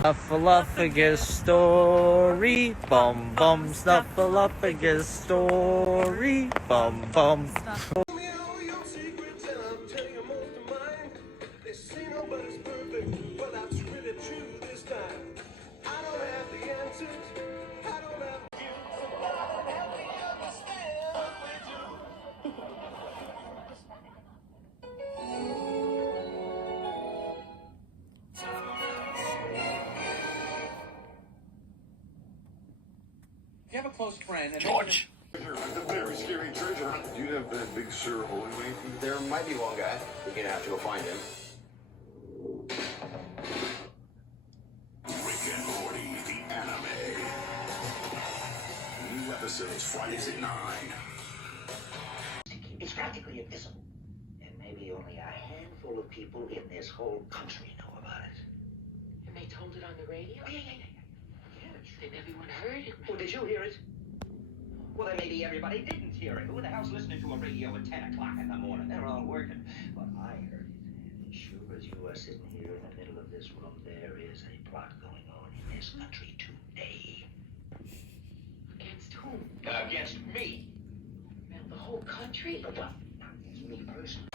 Snuffleupagus story, bum bum. Snuffleupagus story, bum bum. You have a close friend. George! That's a very scary treasure hunt. Do you have that big Sir Hollyway? There might be one guy. We're gonna have to go find him. Rick and Morty, the anime. New episodes Fridays at 9. It's practically invisible. And maybe only a handful of people in this whole country know about it. And they told it on the radio? Yeah. Then everyone heard it. Well, did you hear it? Well, then maybe everybody didn't hear it. Who the hell's listening to a radio at 10 o'clock in the morning? They're all working. But I heard it. And as sure as you are sitting here in the middle of this room, there is a plot going on in this country today. Against whom? Against me. Well, the whole country? But what? Against me personally.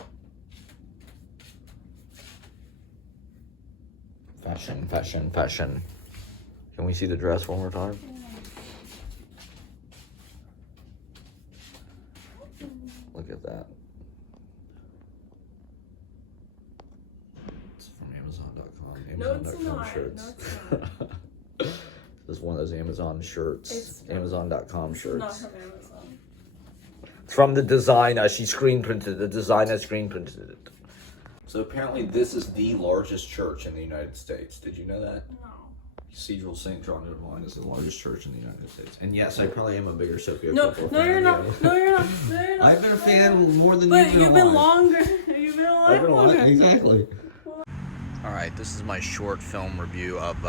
Fashion. Can we see the dress one more time? Look at that. It's from Amazon.com. No, it's Amazon.com not. shirts. No, it's not. This is one of those Amazon shirts. It's Amazon.com shirts. Not from Amazon. It's from the designer. She screen printed. The designer screen printed it. So apparently this is the largest church in the United States. Did you know that? No. Cathedral St. John Divine is the largest church in the United States. And yes, I probably am a bigger Sophia No, Coppola no, fan you're than not. you. No, you're not. No, you're not. I've been a fan more than But you've been alive. longer. You've been alive I've been longer. alive, exactly. All right, this is my short film review of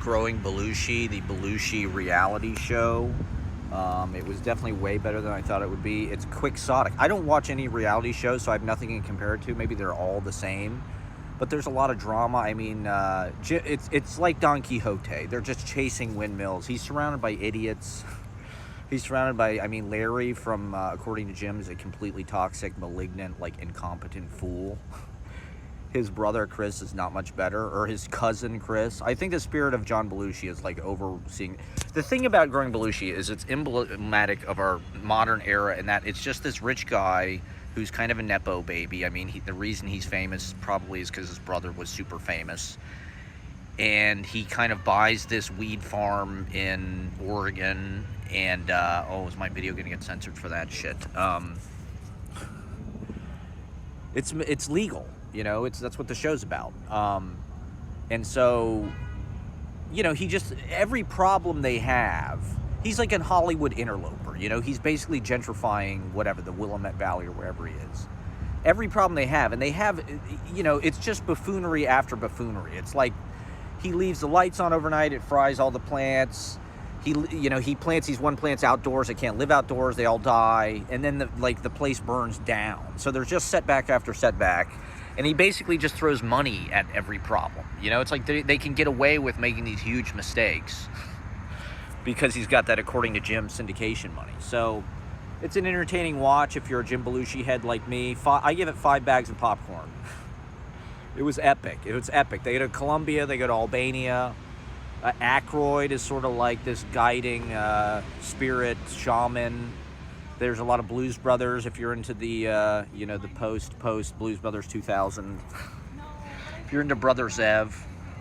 Growing Belushi, the Belushi reality show. It was definitely way better than I thought it would be. It's quixotic. I don't watch any reality shows, so I have nothing to compare it to. Maybe they're all the same. But there's a lot of drama. I mean, it's like Don Quixote. They're just chasing windmills. He's surrounded by idiots. He's surrounded by, I mean, Larry from, according to Jim, is a completely toxic, malignant, like, incompetent fool. His brother, Chris, is not much better. Or his cousin, Chris. I think the spirit of John Belushi is, like, overseeing. The thing about Growing Belushi is it's emblematic of our modern era in that it's just this rich guy who's kind of a Nepo baby. I mean, the reason he's famous probably is because his brother was super famous. And he kind of buys this weed farm in Oregon. And, is my video gonna get censored for that shit? It's legal, you know, that's what the show's about. And so, you know, every problem they have, he's like a Hollywood interloper, you know? He's basically gentrifying whatever, the Willamette Valley or wherever he is. Every problem they have, and they have, you know, it's just buffoonery after buffoonery. It's like he leaves the lights on overnight, it fries all the plants. He plants these plants outdoors, they can't live outdoors, they all die, and then the place burns down. So there's just setback after setback. And he basically just throws money at every problem. You know, it's like they can get away with making these huge mistakes because he's got that, according to Jim, syndication money. So it's an entertaining watch if you're a Jim Belushi head like me. I give it 5 bags of popcorn. It was epic. They go to Colombia, they go to Albania. Aykroyd is sort of like this guiding spirit shaman. There's a lot of Blues Brothers if you're into the, the post Blues Brothers 2000. If you're into Brother Zev.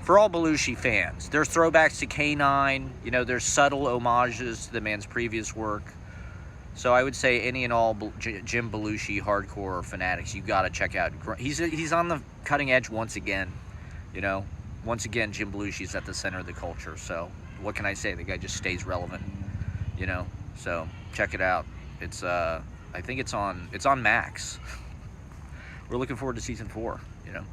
For all Belushi fans, there's throwbacks to K9. You know, there's subtle homages to the man's previous work. So I would say any and all Jim Belushi hardcore fanatics, you got to check out. He's on the cutting edge once again, you know. Once again, Jim Belushi's at the center of the culture. So what can I say? The guy just stays relevant, you know. So check it out. It's I think it's on Max. We're looking forward to season 4, you know.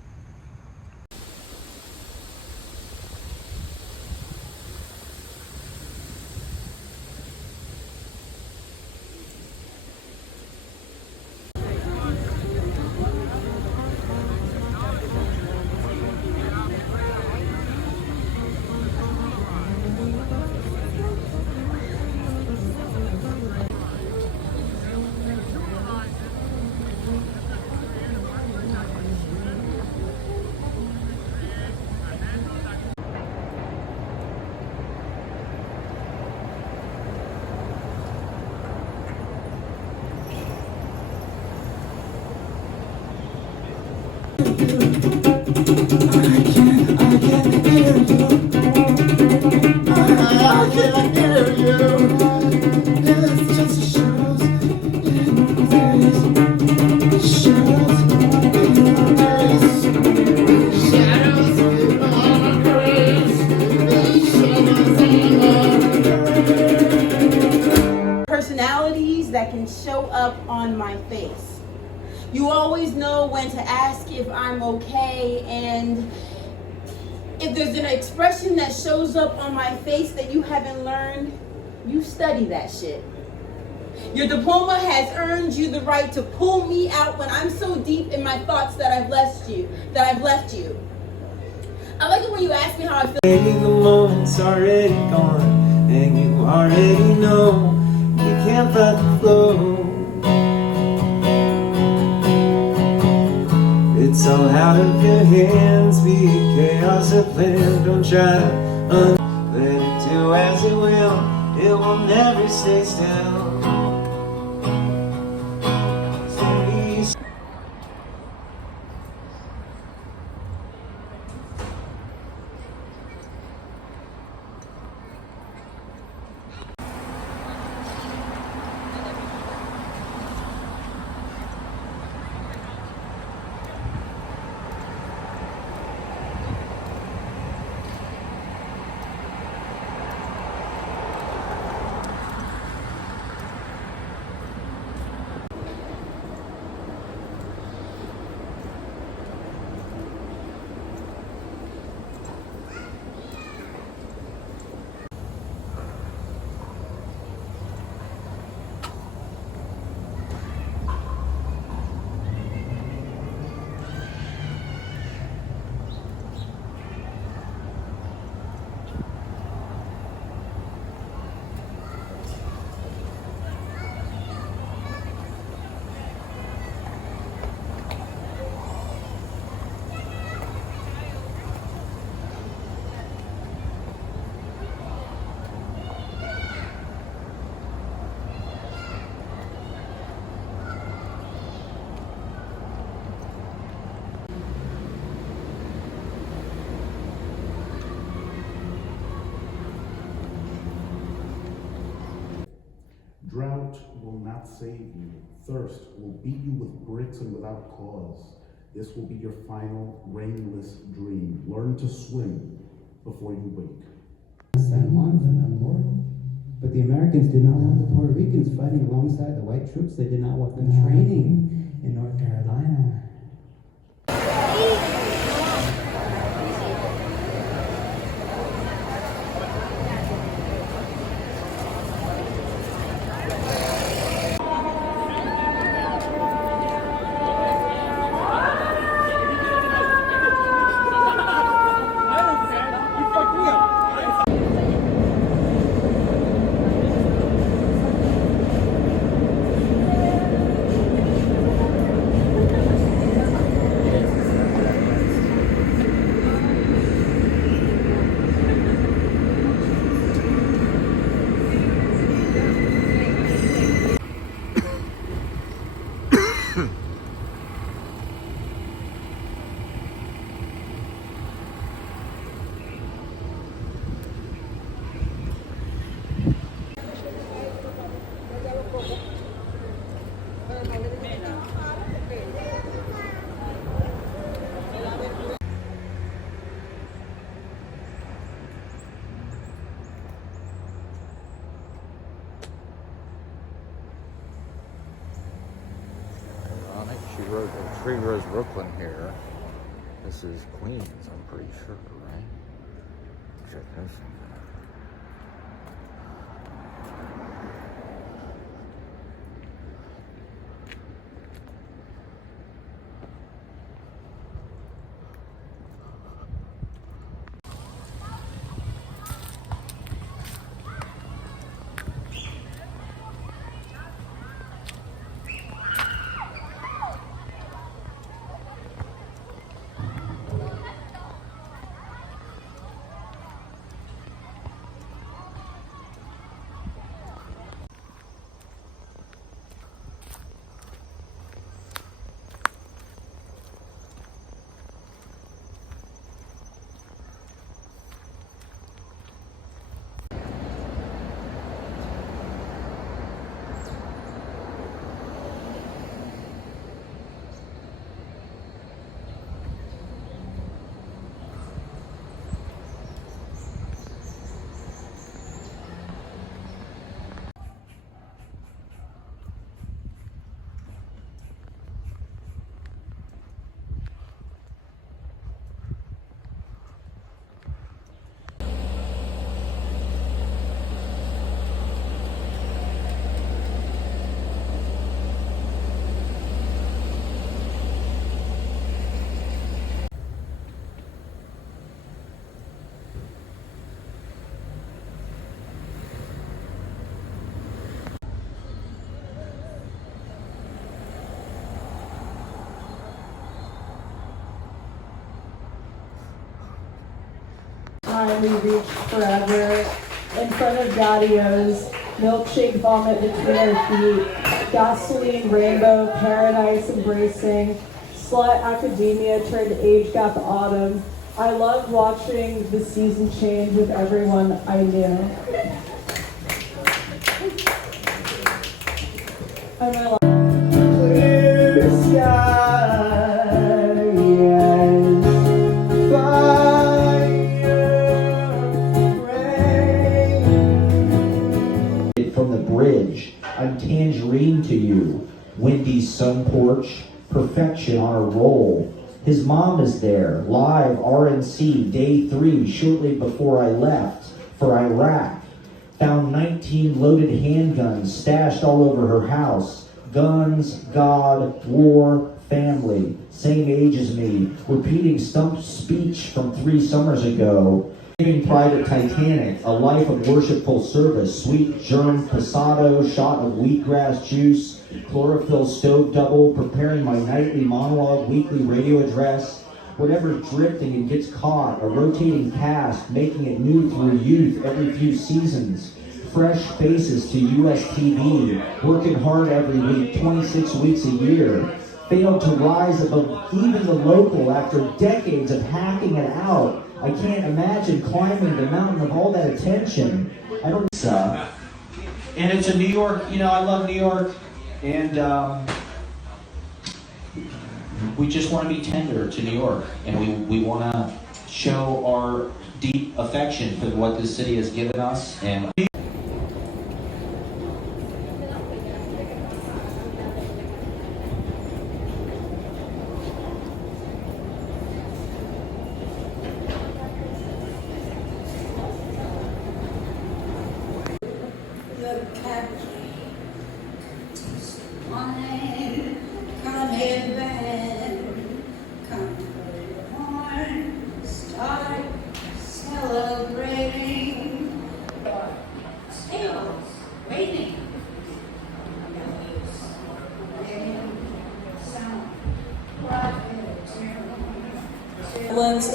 Personalities that can show up on my face. You always know when to ask if I'm okay, and if there's an expression that shows up on my face that you haven't learned, you study that shit. Your diploma has earned you the right to pull me out when I'm so deep in my thoughts that I've left you. I like it when you ask me how I feel. The moment's already gone, and you already know you can't fight the flow. It's all out of your hands, be it chaos or plan. Don't try to let it do as it will never stay still. Drought will not save you. Thirst will beat you with bricks and without cause. This will be your final rainless dream. Learn to swim before you wake. San Juan was a memorial. But the Americans did not want the Puerto Ricans fighting alongside the white troops. They did not want them training in North Carolina. She wrote Tree Rose Brooklyn here. This is Queens, I'm pretty sure, right? Check this out. finally reached forever. In front of Daddy-O's, milkshake vomit between our feet, gasoline rainbow, paradise embracing, slut academia turned age gap autumn. I loved watching the season change with everyone I knew. And I Clear skies, fire, rain. From the bridge, I'm tangerine to you. Wendy's sun porch, perfection on a roll. His mom is there, live RNC, day 3, shortly before I left for Iraq. Found 19 loaded handguns stashed all over her house. Guns, God, war, family. Same age as me. Repeating Stump's speech from 3 summers ago. Saving Private Titanic, a life of worshipful service. Sweet germ passado, shot of wheatgrass juice. Chlorophyll stove double, preparing my nightly monologue, weekly radio address. Whatever's drifting and gets caught, a rotating cast, making it new through youth every few seasons. Fresh faces to US TV, working hard every week, 26 weeks a year. Failed to rise above even the local after decades of hacking it out. I can't imagine climbing the mountain of all that attention. I don't. And it's a New York, you know, I love New York. And we just want to be tender to New York, and we want to show our deep affection for what this city has given us. And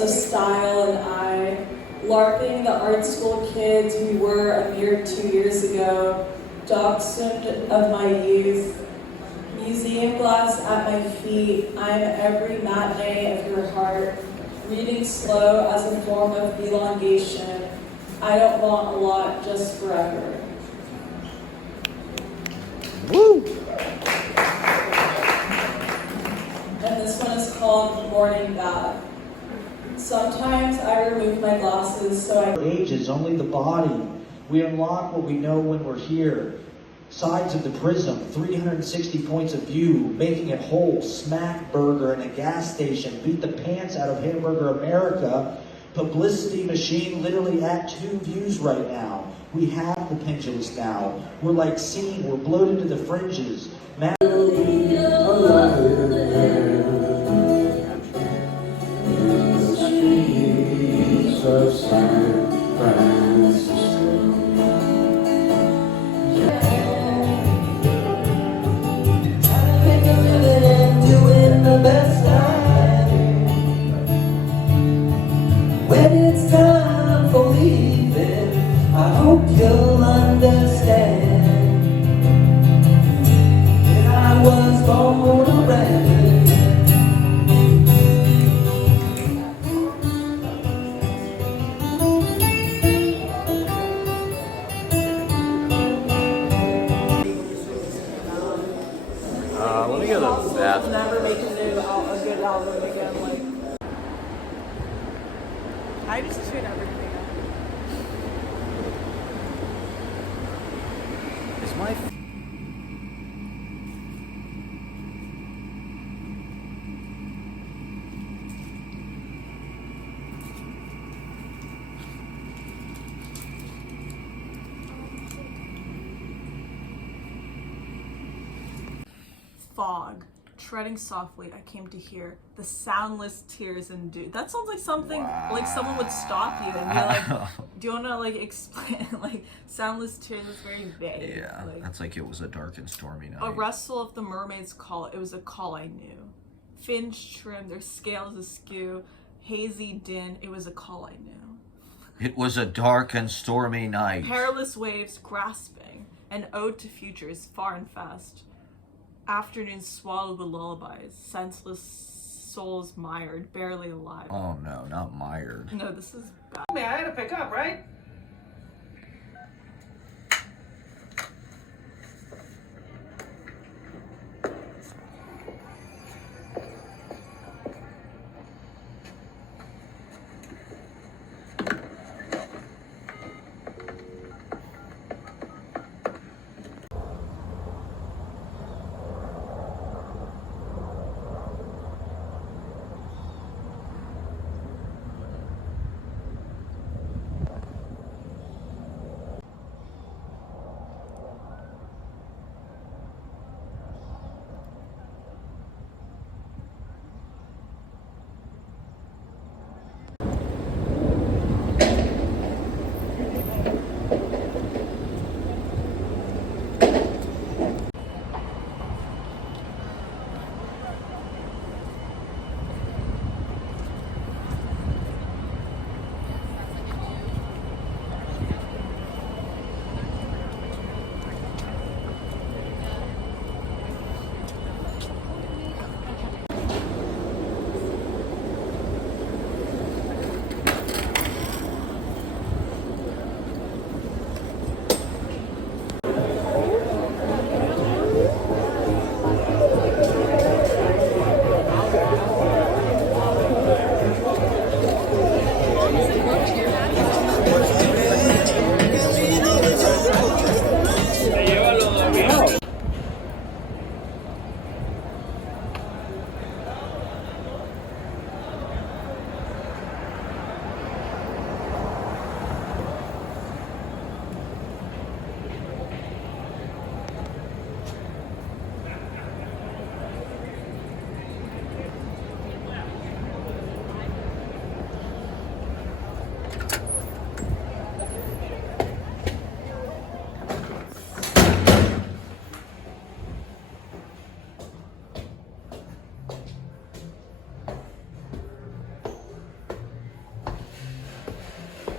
of style and I, LARPing the art school kids we were a mere 2 years ago, dachshund of my youth, museum glass at my feet, I'm every matinee of your heart, reading slow as a form of elongation, I don't want a lot, just forever. Woo! And this one is called Morning Bath. Sometimes I remove my glasses so I... Age is only the body. We unlock what we know when we're here. Sides of the prism, 360 points of view, making it whole. Smack burger in a gas station, beat the pants out of Hamburger America. Publicity machine literally at 2 views right now. We have the pendulous now. We're like seen, we're bloated to the fringes. Of San Francisco. Doing the best I can. When it's time for leaving, I hope you'll understand that I was born a rebel. Let me go to the bathroom. Never make a good album again. Like, I just tune everything out. Is my Fog, treading softly, I came to hear the soundless tears and dew. That sounds like something like someone would stop you and be like, "Do you want to like explain?" Like soundless tears is very vague. yeah, like, that's like it was a dark and stormy night. a rustle of the mermaid's call. It was a call I knew. Fins trimmed, their scales askew. Hazy din. It was a call I knew. It was a dark and stormy night. Perilous waves grasping, an ode to futures far and fast. Afternoons swallowed with lullabies, senseless souls mired, barely alive. Oh no, not mired. No, this is bad. I had to pick up, right?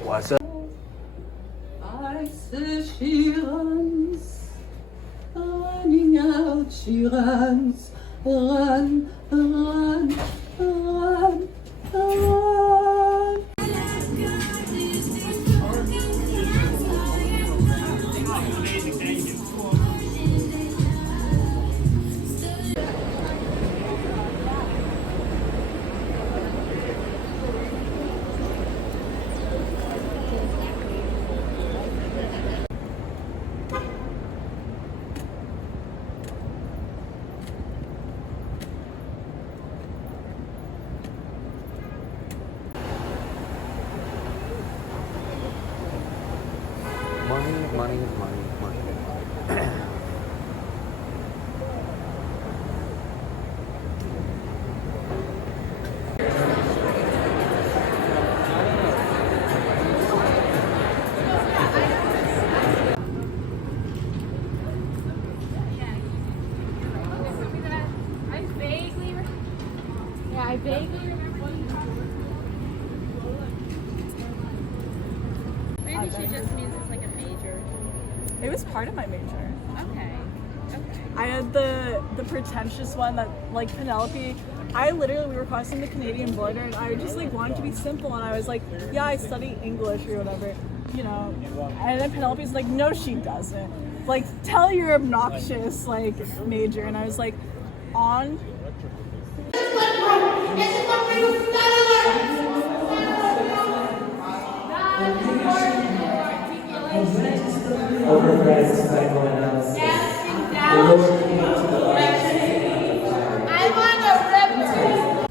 What's up? I say she runs, running out, she runs, run, run, run, run. Money, money, money, money. I vaguely remember what maybe she just means it's like a major. It was part of my major. Okay. I had the pretentious one that, like, Penelope, we were crossing the Canadian border and I just like wanted to be simple and I was like, yeah, I study English or whatever, you know. And then Penelope's like, no, she doesn't. Like, tell your obnoxious, like, major. And I was like, on. Over Francis psychoanalysis. The Lord came to the light. I'm on a reptile.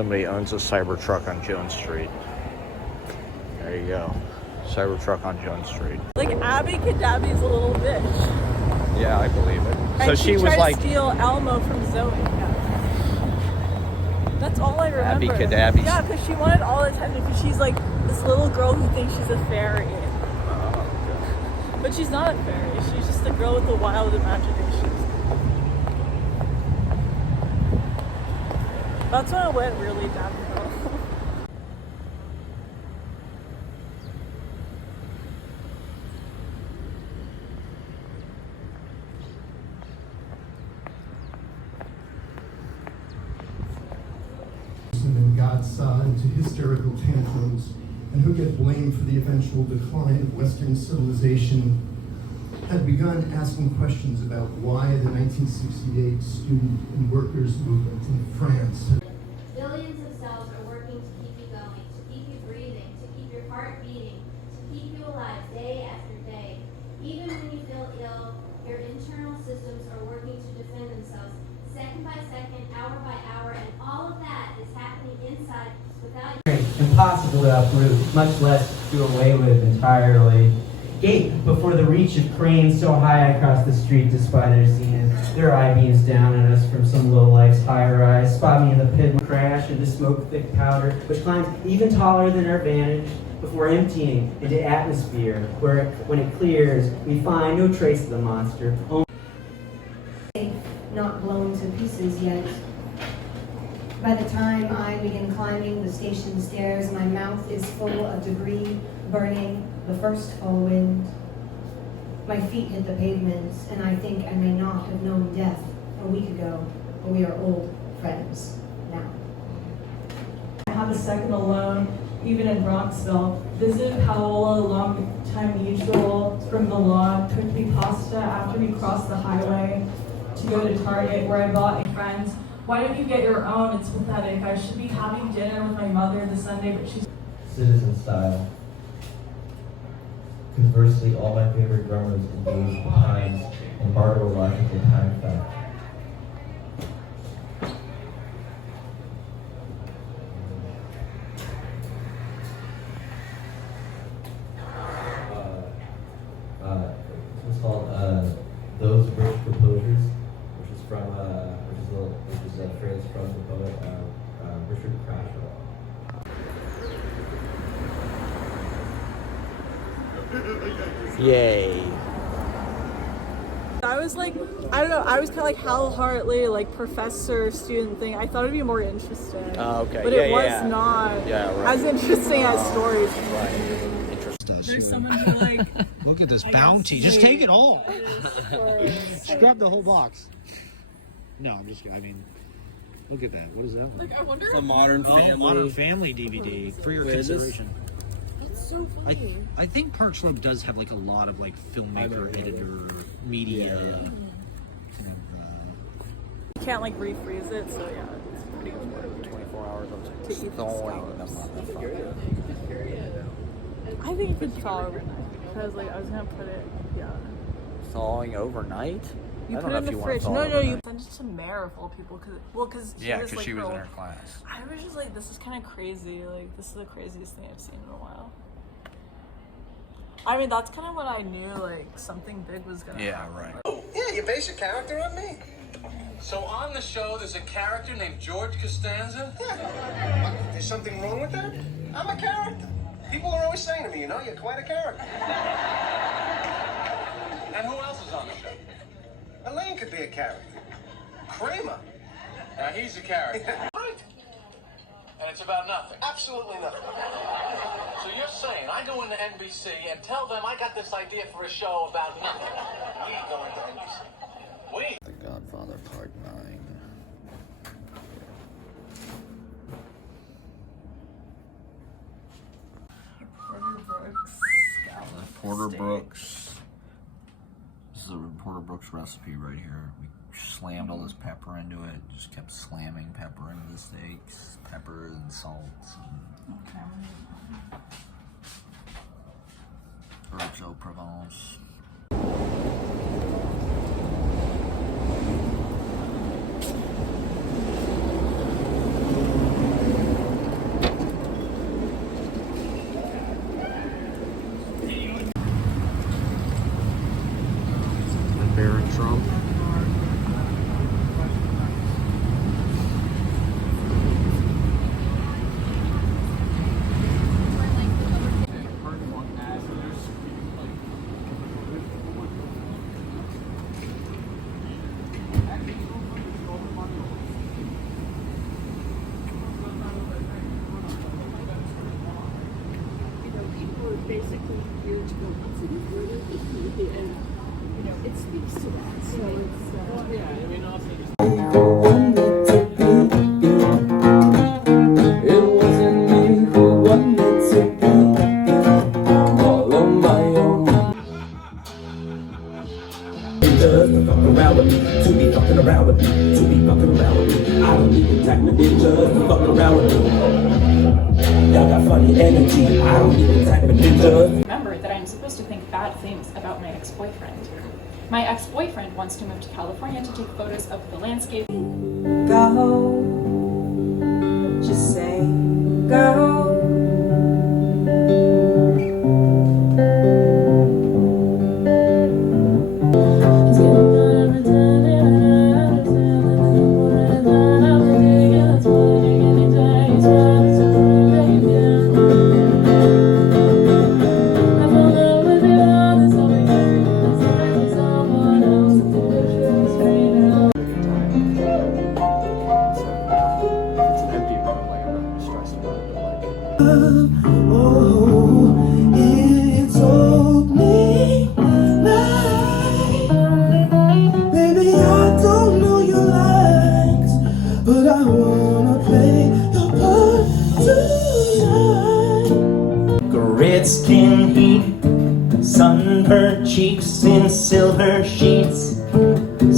Somebody owns a Cybertruck on Jones Street. There you go. Cybertruck on Jones Street. Like Abby Cadabby's a little bitch. Yeah, I believe it. And So she was tried like to steal Elmo from Zoe. Yeah. That's all I remember. Abby Cadabby. Yeah, because she wanted all the attention because she's like this little girl who thinks she's a fairy. But she's not a fairy. She's just a girl with a wild imagination. That's when it went really downhill. And God's son into hysterical tantrums, and who get blamed for the eventual decline of Western civilization, had begun asking questions about why the 1968 student and workers movement in France. Billions of cells are working to keep you going, to keep you breathing, to keep your heart beating, to keep you alive day after day. Even when you feel ill, your internal systems are working to defend themselves second by second, hour by hour, and all of that is happening inside without impossible to uproot, much less do away with entirely. Gape before the reach of cranes so high across the street despite their zenith. Their eye beams down at us from some lowlife's high-rise. Spot me in the pit and crash into smoke-thick powder, which climbs even taller than our vantage before emptying into atmosphere, where when it clears, we find no trace of the monster. Not blown to pieces yet. By the time I begin climbing the station stairs, my mouth is full of debris, burning the first fall wind. My feet hit the pavement, and I think I may not have known death a week ago, but we are old friends now. I have a second alone, even in Bronxville. Visited Paola a long time usual from Milan, cooked me pasta after we crossed the highway to go to Target, where I bought a friend's. Why don't you get your own? It's pathetic. I should be having dinner with my mother this Sunday, but she's... Citizen style. Conversely, all my favorite drummers engage the times and barter logical time fact. It's called Those Rich Composers, which is from which is a phrase from the poet Richard Crashaw. Yay. I was like, I don't know, I was kind of like Hal Hartley, like professor student thing. I thought it'd be more interesting. Oh, okay. But Yeah, it was yeah. not Right. as interesting as stories. Right. Interesting. There's someone who like... Look at this bounty. Just take it all. Just grab the whole box. No, I'm just kidding. I mean, look at that. What is that? Like, I wonder... A Modern Family. Modern Family DVD for your consideration. That's so funny. I think Park Slope does have like a lot of like filmmaker, editor, media. You can't like refreeze it, so yeah, it's pretty important. 24 hours of to eat thawing the motherfucker. I think you could thaw overnight because like I was gonna put it, yeah. Thawing overnight? You I put don't it know in if the you fridge. want to No, you send it to Mare of all people, because yeah, because she was in her class. I was just like, this is kind of crazy. Like, this is the craziest thing I've seen in a while. I mean, that's kind of when I knew like something big was gonna happen. Right. Oh, yeah, you base your character on me. So on the show, there's a character named George Costanza? Yeah. What, there's something wrong with that? I'm a character. People are always saying to me, you know, you're quite a character. And who else is on the show? Elaine could be a character. Kramer. Now he's a character. Right. And it's about nothing. Absolutely nothing. So you're saying I go into NBC and tell them I got this idea for a show about nothing. We go into NBC. We. The Godfather Part 9. Porter Brooks. Porter Brooks. This is a Porter Brooks recipe right here. We slammed all this pepper into it. Just kept slamming pepper into the steaks. Pepper and salt. Herbs au Provence. Barron Trump. Basically here to go once it is really, and it speaks to that. So it's yeah, I mean also just it wasn't me who wanted to be all on my own. Ninjas to fuck around with me, to be fucking around with me, to be fucking around with me. I don't need the type of ninjas to fuck around with me. Y'all got funny energy, I don't need the type of ninjas. Remember that I'm supposed to think bad things about my ex-boyfriend. My ex-boyfriend wants to move to California to take photos of the landscape. Go, just say go. Oh, it's opening night. Baby, I don't know your lines, but I wanna play your part tonight. Red skin heat, sunburned cheeks in silver sheets,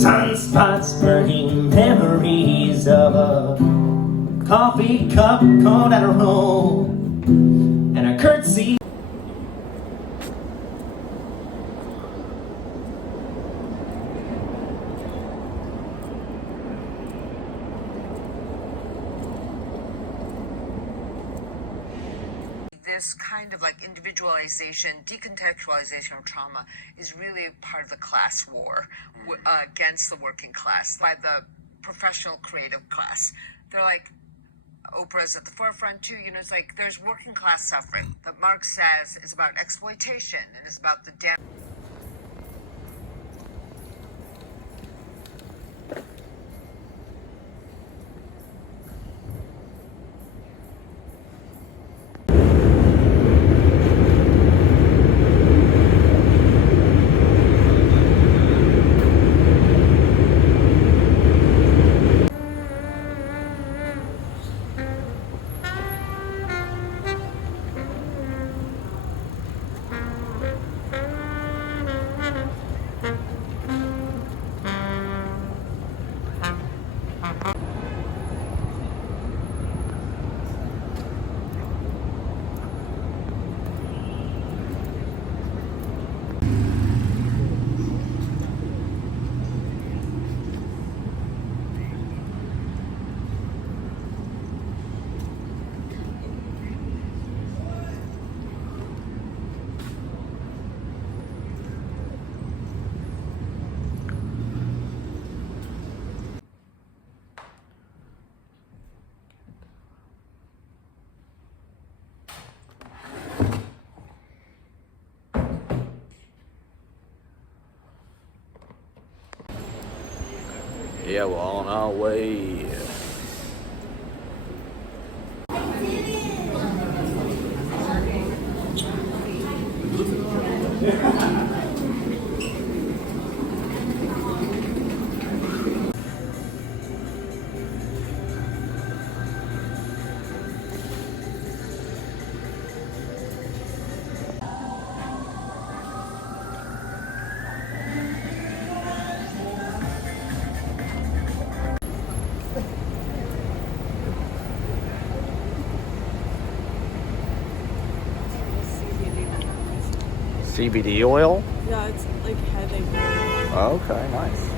sunspots burning memories of a coffee cup caught at a roll and a curtsy. This kind of like individualization, decontextualization of trauma is really part of the class war against the working class by the professional creative class. They're like, Oprah's at the forefront too, it's like there's working class suffering that Marx says is about exploitation and is about the damage. Yeah, we're on our way. CBD oil? Yeah, it's like headache relief. Okay, nice.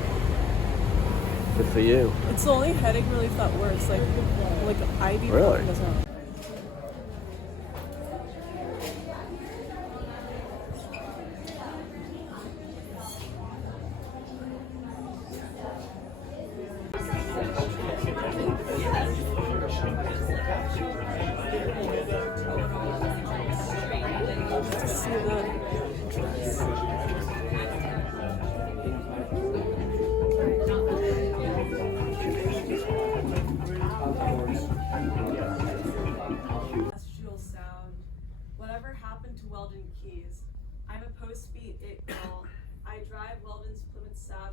Good for you. It's the only headache relief that works. Like ibuprofen Really? doesn't.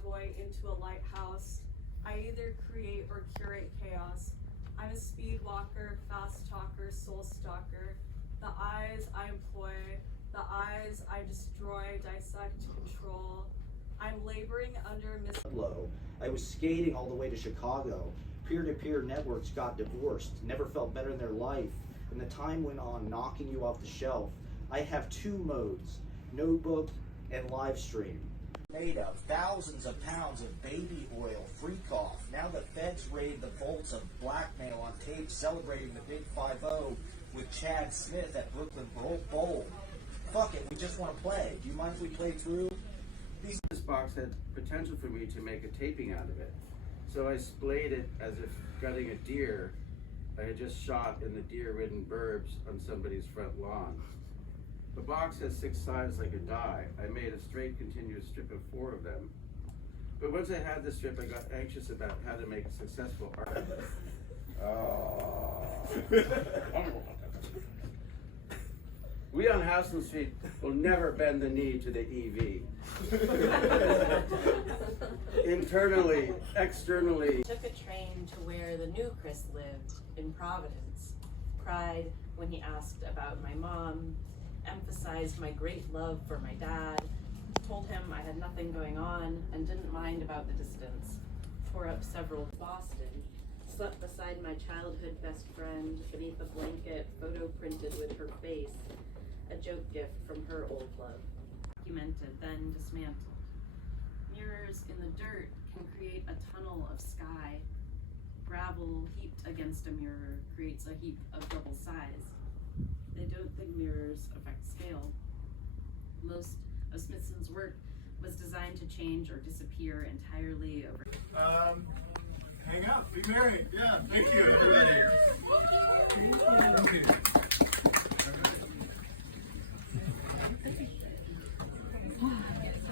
convoy into a lighthouse. I either create or curate chaos. I'm a speed walker, fast talker, soul stalker. The eyes I employ, the eyes I destroy, dissect, control. I'm laboring under Low. I was skating all the way to Chicago. Peer-to-peer networks got divorced, never felt better in their life, and the time went on knocking you off the shelf. I have two modes, notebook and live stream. Made of thousands of pounds of baby oil, freak off. Now the feds raid the vaults of blackmail on tape celebrating the big 5-0 with Chad Smith at Brooklyn Bowl. Fuck it, we just want to play. Do you mind if we play through? This box had potential for me to make a taping out of it. So I splayed it as if gutting a deer I had just shot in the deer-ridden burbs on somebody's front lawn. The box has 6 sides like a die. I made a straight continuous strip of 4 of them. But once I had the strip, I got anxious about how to make a successful art. We on Houston Street will never bend the knee to the EV. Internally, externally. Took a train to where the new Chris lived, in Providence. Cried when he asked about my mom, emphasized my great love for my dad, told him I had nothing going on and didn't mind about the distance. Tore up several Boston. Slept beside my childhood best friend beneath a blanket photo printed with her face, a joke gift from her old love. Documented, then dismantled. Mirrors in the dirt can create a tunnel of sky. Gravel heaped against a mirror creates a heap of double size. They don't think mirrors affect scale. Most of Smithson's work was designed to change or disappear entirely over. Hang out, be married. Yeah, thank you, everybody. Thank you.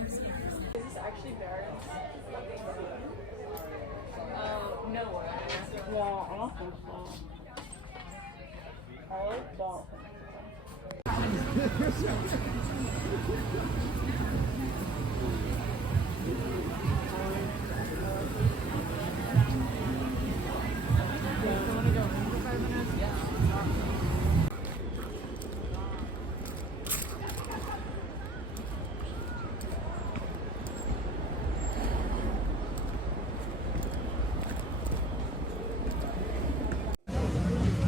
Is this actually Barrett's? No way. No, I don't think so. I like dolphins.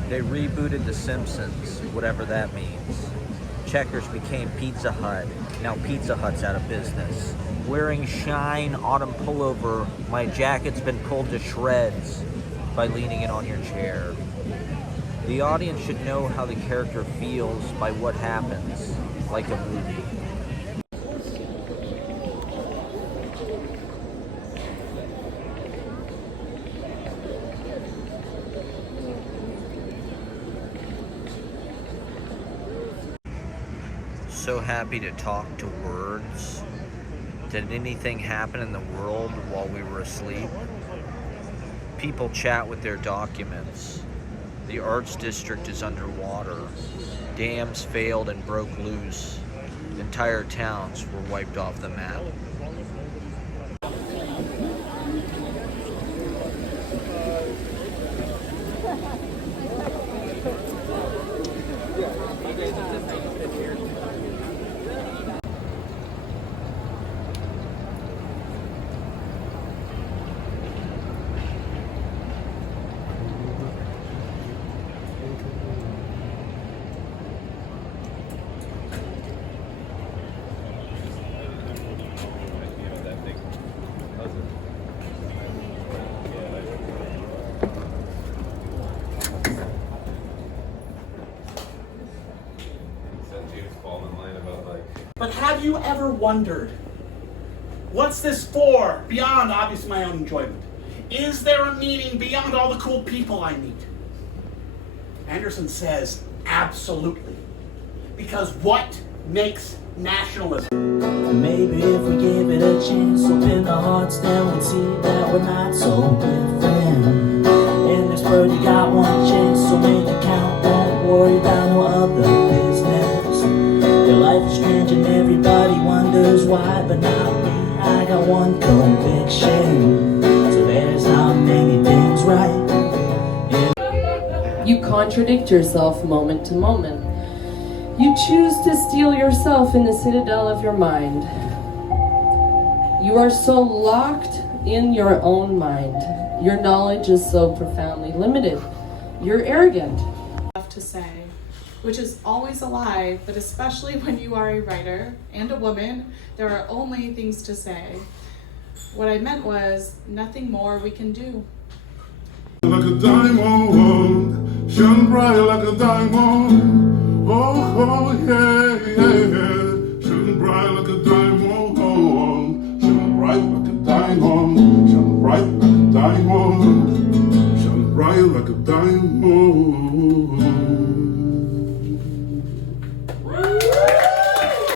They rebooted The Simpsons, whatever that means. Checkers became Pizza Hut. Now Pizza Hut's out of business. Wearing Shine autumn pullover, my jacket's been pulled to shreds by leaning in on your chair. The audience should know how the character feels by what happens, like a movie. So happy to talk to words. Did anything happen in the world while we were asleep? People chat with their documents. The arts district is underwater. Dams failed and broke loose. Entire towns were wiped off the map. But have you ever wondered, what's this for, beyond obviously my own enjoyment? Is there a meaning beyond all the cool people I meet? Anderson says, absolutely. Because what makes nationalism? Maybe if we give it a chance, open our hearts down and see that we're not so different. In this world you got one chance, so make it count. Don't worry about no other business. Your life is strange and everybody wonders why, but not me. I got one conviction. perfection. So there's not many things right. You contradict yourself moment to moment. You choose to steel yourself in the citadel of your mind. You are so locked in your own mind. Your knowledge is so profoundly limited. You're arrogant. To say, which is always a lie, but especially when you are a writer and a woman, there are only things to say. What I meant was nothing more we can do. Like a diamond, shine bright like a diamond. Oh, yeah, yeah, yeah. Shine bright like a diamond. Shine bright like a diamond. Shine bright like a diamond. Shine bright like a diamond.